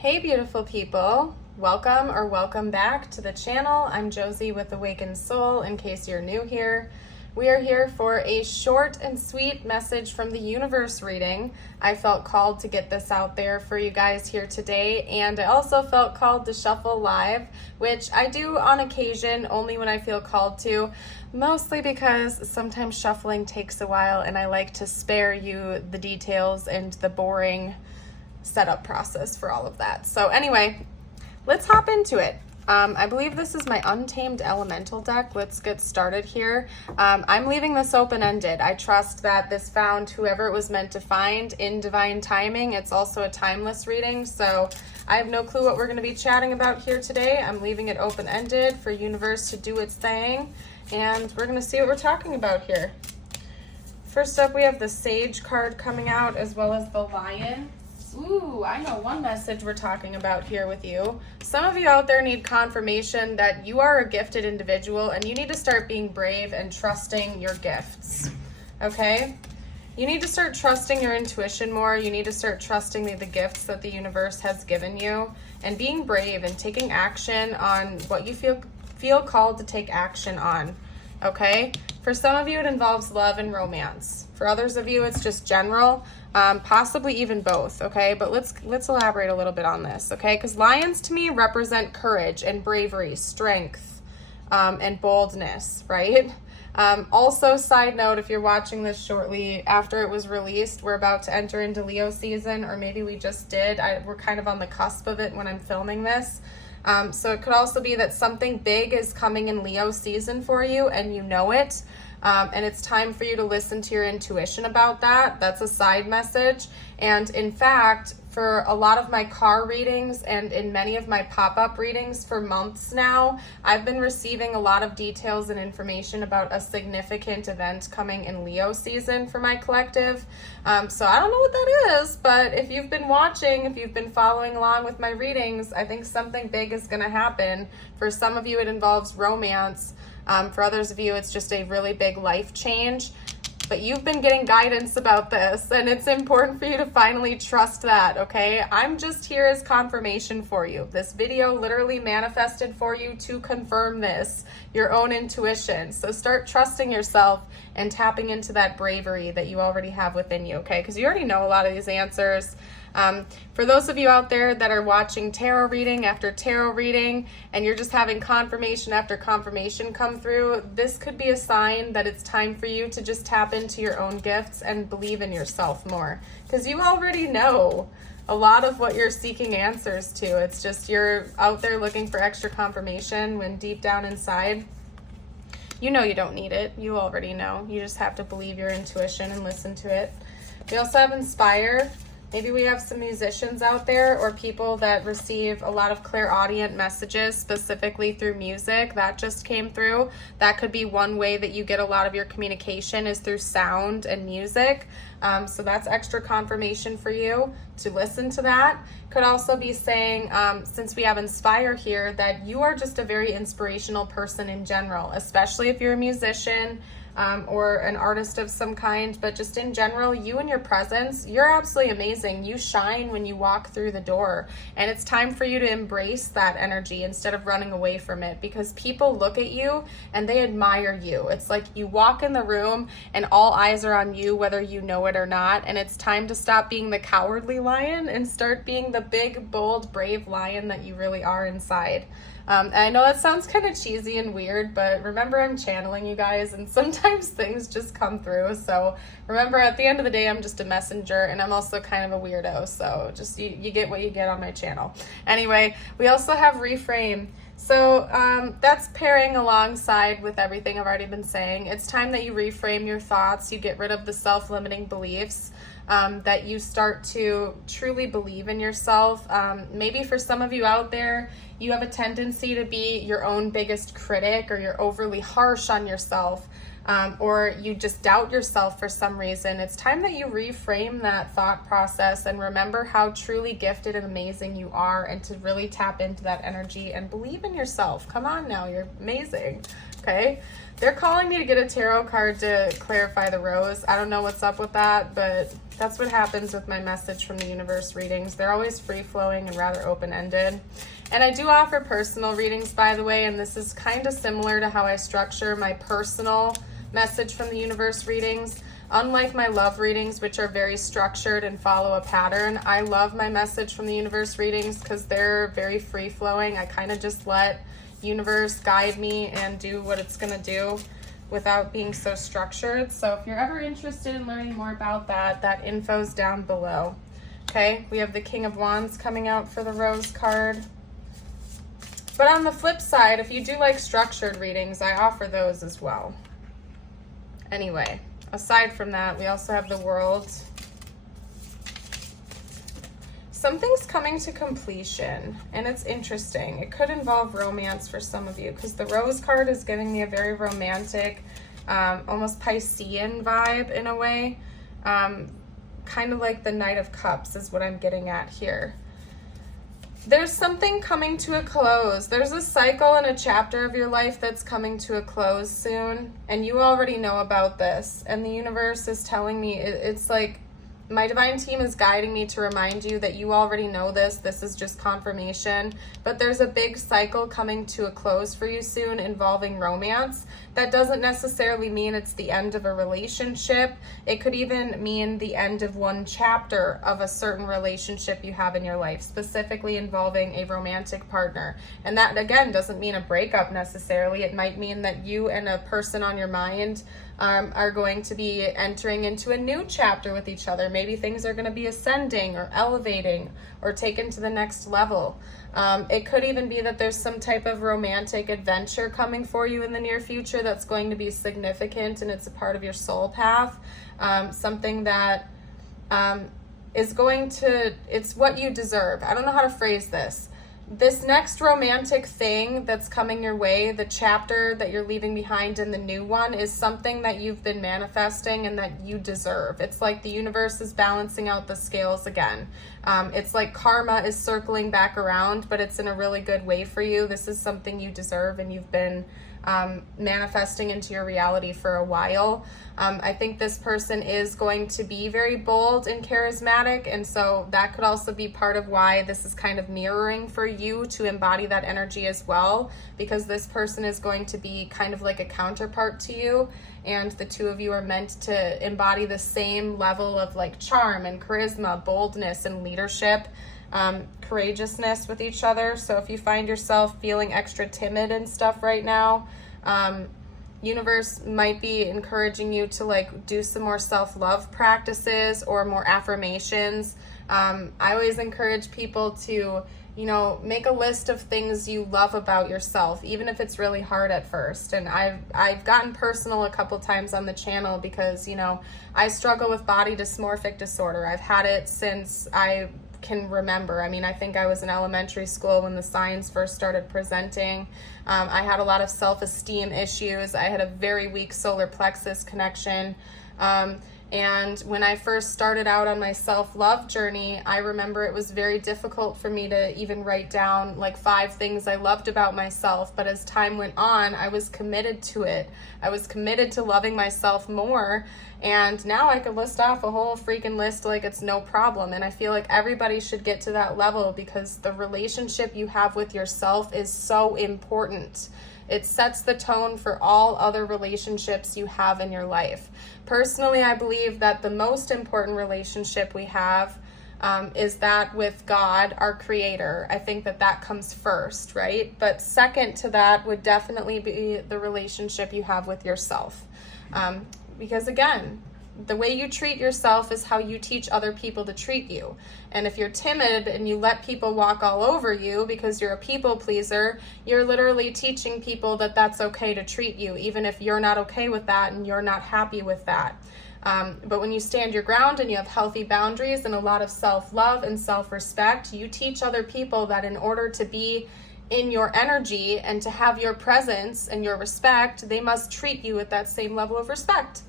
Hey beautiful people, welcome back to the channel. I'm Josie with Awakened Soul, in case you're new here. We are here for a short and sweet message from the universe reading. I felt called to get this out there for you guys here today, and I also felt called to shuffle live, which I do on occasion only when I feel called to, mostly because sometimes shuffling takes a while and I like to spare you the details and the boring setup process for all of that. So anyway, let's hop into it. I believe this is my Untamed Elemental deck. Let's get started here. I'm leaving this open-ended. I trust that this found whoever it was meant to find in divine timing. It's also a timeless reading, so I have no clue what we're going to be chatting about here today. I'm leaving it open-ended for universe to do its thing, and we're going to see what we're talking about here. First up, we have the Sage card coming out, as well as the Lion. Ooh, I know one message we're talking about here with you. Some of you out there need confirmation that you are a gifted individual and you need to start being brave and trusting your gifts, okay? You need to start trusting your intuition more. You need to start trusting the gifts that the universe has given you and being brave and taking action on what you feel called to take action on, okay? For some of you, it involves love and romance. For others of you, it's just general. Possibly even both, okay? But let's elaborate a little bit on this, okay? Because lions to me represent courage and bravery, strength, and boldness, right? Also, side note, if you're watching this shortly after it was released, we're about to enter into Leo season, or maybe we just did. We're kind of on the cusp of it when I'm filming this. So it could also be that something big is coming in Leo season for you and you know it. And it's time for you to listen to your intuition about that. That's a side message. And in fact, for a lot of my car readings and in many of my pop-up readings for months now, I've been receiving a lot of details and information about a significant event coming in Leo season for my collective. So I don't know what that is, but if you've been watching, if you've been following along with my readings, I think something big is going to happen. For some of you, it involves romance. For others of you, it's just a really big life change. But you've been getting guidance about this, and it's important for you to finally trust that, okay? I'm just here as confirmation for you. This video literally manifested for you to confirm this, your own intuition. So start trusting yourself and tapping into that bravery that you already have within you, okay? Because you already know a lot of these answers. For those of you out there that are watching tarot reading after tarot reading and you're just having confirmation after confirmation come through, this could be a sign that it's time for you to just tap into your own gifts and believe in yourself more. Because you already know a lot of what you're seeking answers to. It's just you're out there looking for extra confirmation when deep down inside, you know you don't need it. You already know. You just have to believe your intuition and listen to it. We also have Inspire. Maybe we have some musicians out there or people that receive a lot of clairaudient messages specifically through music. That just came through. That could be one way that you get a lot of your communication is through sound and music. So that's extra confirmation for you to listen to that. Could also be saying, since we have Inspire here, that you are just a very inspirational person in general, especially if you're a musician, or an artist of some kind, but just in general, you and your presence, you're absolutely amazing. You shine when you walk through the door, and it's time for you to embrace that energy instead of running away from it, because people look at you and they admire you. It's like you walk in the room and all eyes are on you, whether you know it or not, and it's time to stop being the cowardly lion and start being the big, bold, brave lion that you really are inside. And I know that sounds kind of cheesy and weird, but remember, I'm channeling you guys, and sometimes things just come through. So remember, at the end of the day, I'm just a messenger, and I'm also kind of a weirdo. So just you get what you get on my channel. Anyway, we also have Reframe. So that's pairing alongside with everything I've already been saying. It's time that you reframe your thoughts. You get rid of the self-limiting beliefs. That you start to truly believe in yourself. Maybe for some of you out there, you have a tendency to be your own biggest critic, or you're overly harsh on yourself. or you just doubt yourself for some reason, it's time that you reframe that thought process and remember how truly gifted and amazing you are, and to really tap into that energy and believe in yourself. Come on now, you're amazing. Okay? They're calling me to get a tarot card to clarify the rose. I don't know what's up with that, but that's what happens with my message from the universe readings. They're always free-flowing and rather open-ended. And I do offer personal readings, by the way, and this is kind of similar to how I structure my personal message from the universe readings. Unlike my love readings, which are very structured and follow a pattern, I love my message from the universe readings because they're very free-flowing. I kind of just let universe guide me and do what it's going to do without being so structured. So if you're ever interested in learning more about that, that info's down below. Okay, we have the King of Wands coming out for the Rose card. But on the flip side, if you do like structured readings, I offer those as well. Anyway, aside from that, we also have the World. Something's coming to completion, and it's interesting. It could involve romance for some of you, because the Rose card is giving me a very romantic, almost Piscean vibe in a way. Kind of like the Knight of Cups is what I'm getting at here. There's something coming to a close. There's a cycle and a chapter of your life that's coming to a close soon, and you already know about this. And the universe is telling me, it's like, my divine team is guiding me to remind you that you already know this. This is just confirmation. But there's a big cycle coming to a close for you soon involving romance. That doesn't necessarily mean it's the end of a relationship. It could even mean the end of one chapter of a certain relationship you have in your life, specifically involving a romantic partner. And that, again, doesn't mean a breakup necessarily. It might mean that you and a person on your mind are going to be entering into a new chapter with each other. Maybe things are going to be ascending or elevating or taken to the next level. It could even be that there's some type of romantic adventure coming for you in the near future that's going to be significant, and it's a part of your soul path. Something that is going to, it's what you deserve. I don't know how to phrase this. This next romantic thing that's coming your way, the chapter that you're leaving behind in the new one, is something that you've been manifesting and that you deserve. It's like the universe is balancing out the scales again. It's like karma is circling back around, but it's in a really good way for you. This is something you deserve, and you've been manifesting into your reality for a while. I think this person is going to be very bold and charismatic, and so that could also be part of why this is kind of mirroring for you to embody that energy as well, because this person is going to be kind of like a counterpart to you, and the two of you are meant to embody the same level of like charm and charisma, boldness and leadership, courageousness with each other. So if you find yourself feeling extra timid and stuff right now, universe might be encouraging you to like do some more self-love practices or more affirmations. I always encourage people to, make a list of things you love about yourself, even if it's really hard at first. And I've gotten personal a couple times on the channel because, I struggle with body dysmorphic disorder. I've had it since I can remember. I think I was in elementary school when the signs first started presenting. I had a lot of self-esteem issues. I had a very weak solar plexus connection. And when I first started out on my self-love journey, I remember it was very difficult for me to even write down like 5 things I loved about myself. But as time went on, I was committed to it. I was committed to loving myself more. And now I could list off a whole freaking list like it's no problem. And I feel like everybody should get to that level, because the relationship you have with yourself is so important. It sets the tone for all other relationships you have in your life. Personally, I believe that the most important relationship we have is that with God, our creator. I think that comes first, right? But second to that would definitely be the relationship you have with yourself. Because again, the way you treat yourself is how you teach other people to treat you. And if you're timid and you let people walk all over you because you're a people pleaser, you're literally teaching people that that's okay to treat you, even if you're not okay with that and you're not happy with that. But when you stand your ground and you have healthy boundaries and a lot of self-love and self-respect, you teach other people that in order to be in your energy and to have your presence and your respect, they must treat you with that same level of respect.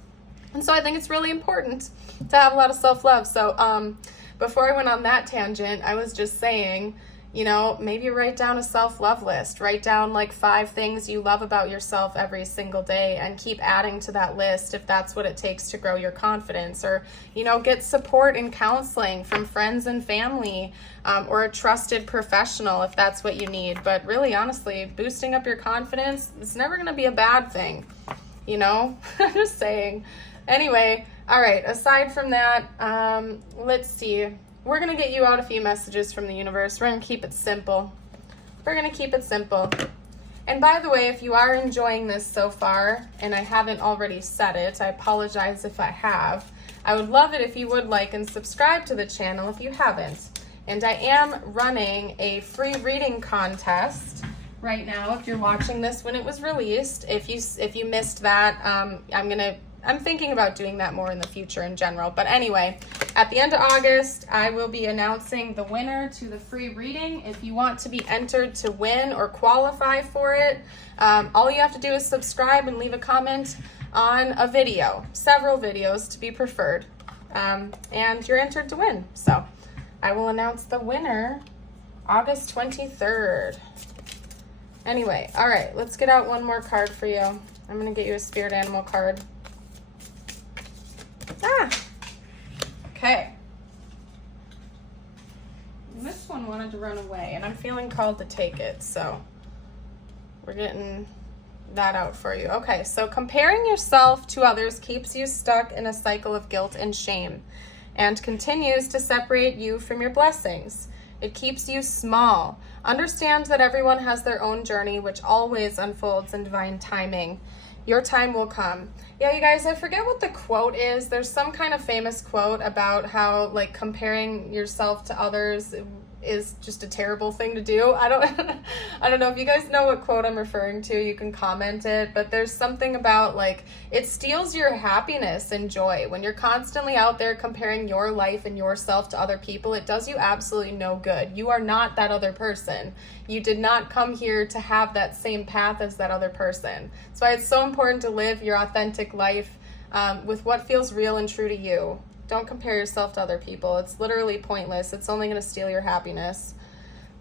And so I think it's really important to have a lot of self-love. So before I went on that tangent, I was just saying, you know, maybe write down a self-love list. Write down like 5 things you love about yourself every single day and keep adding to that list if that's what it takes to grow your confidence. Or, you know, get support and counseling from friends and family, or a trusted professional if that's what you need. But really, honestly, boosting up your confidence, it's never going to be a bad thing, you know? I'm just saying. Anyway, all right, aside from that, let's see. We're going to get you out a few messages from the universe. We're going to keep it simple. We're going to keep it simple. And by the way, if you are enjoying this so far, and I haven't already said it, I apologize if I have. I would love it if you would like and subscribe to the channel if you haven't. And I am running a free reading contest right now if you're watching this when it was released. If you missed that, I'm thinking about doing that more in the future in general. But anyway, at the end of August, I will be announcing the winner to the free reading. If you want to be entered to win or qualify for it, all you have to do is subscribe and leave a comment on a video, several videos to be preferred, and you're entered to win. So I will announce the winner August 23rd. Anyway, all right, let's get out one more card for you. I'm going to get you a spirit animal card. Okay. This one wanted to run away, and I'm feeling called to take it, so we're getting that out for you. Okay, so comparing yourself to others keeps you stuck in a cycle of guilt and shame and continues to separate you from your blessings. It keeps you small. Understand that everyone has their own journey, which always unfolds in divine timing. Your time will come. Yeah, you guys, I forget what the quote is. There's some kind of famous quote about how, like, comparing yourself to others is just a terrible thing to do. I don't know if you guys know what quote I'm referring to. You can comment it, but there's something about, like, it steals your happiness and joy. When you're constantly out there comparing your life and yourself to other people, it does you absolutely no good. You are not that other person. You did not come here to have that same path as that other person. That's why it's so important to live your authentic life with what feels real and true to you. Don't compare yourself to other people. It's literally pointless. It's only going to steal your happiness.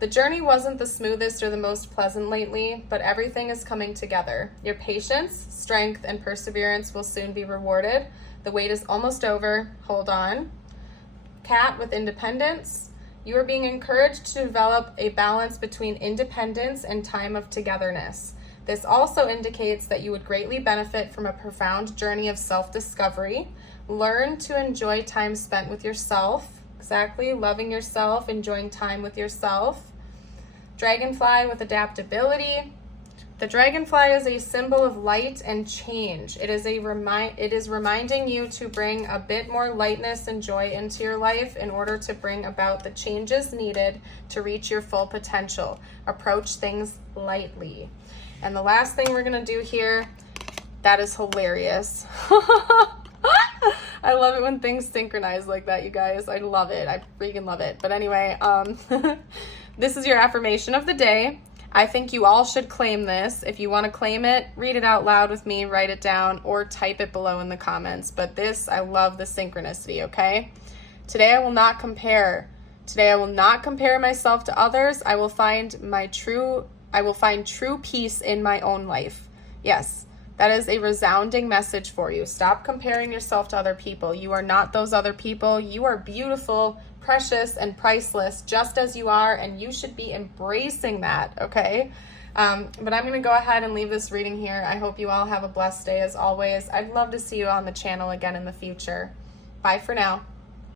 The journey wasn't the smoothest or the most pleasant lately, but everything is coming together. Your patience, strength, and perseverance will soon be rewarded. The wait is almost over. Hold on. Cat with independence. You are being encouraged to develop a balance between independence and time of togetherness. This also indicates that you would greatly benefit from a profound journey of self-discovery. Learn to enjoy time spent with yourself. Exactly, loving yourself, enjoying time with yourself. Dragonfly with adaptability. The dragonfly is a symbol of light and change. It is reminding you to bring a bit more lightness and joy into your life in order to bring about the changes needed to reach your full potential. Approach things lightly. And the last thing we're going to do here, that is hilarious. I love it when things synchronize like that, you guys. I love it. I freaking love it. But anyway, this is your affirmation of the day. I think you all should claim this. If you want to claim it, read it out loud with me, write it down, or type it below in the comments. But this, I love the synchronicity, okay? Today I will not compare. Today I will not compare myself to others. I will find true peace in my own life. Yes. That is a resounding message for you. Stop comparing yourself to other people. You are not those other people. You are beautiful, precious, and priceless just as you are, and you should be embracing that, okay? But I'm going to go ahead and leave this reading here. I hope you all have a blessed day as always. I'd love to see you on the channel again in the future. Bye for now.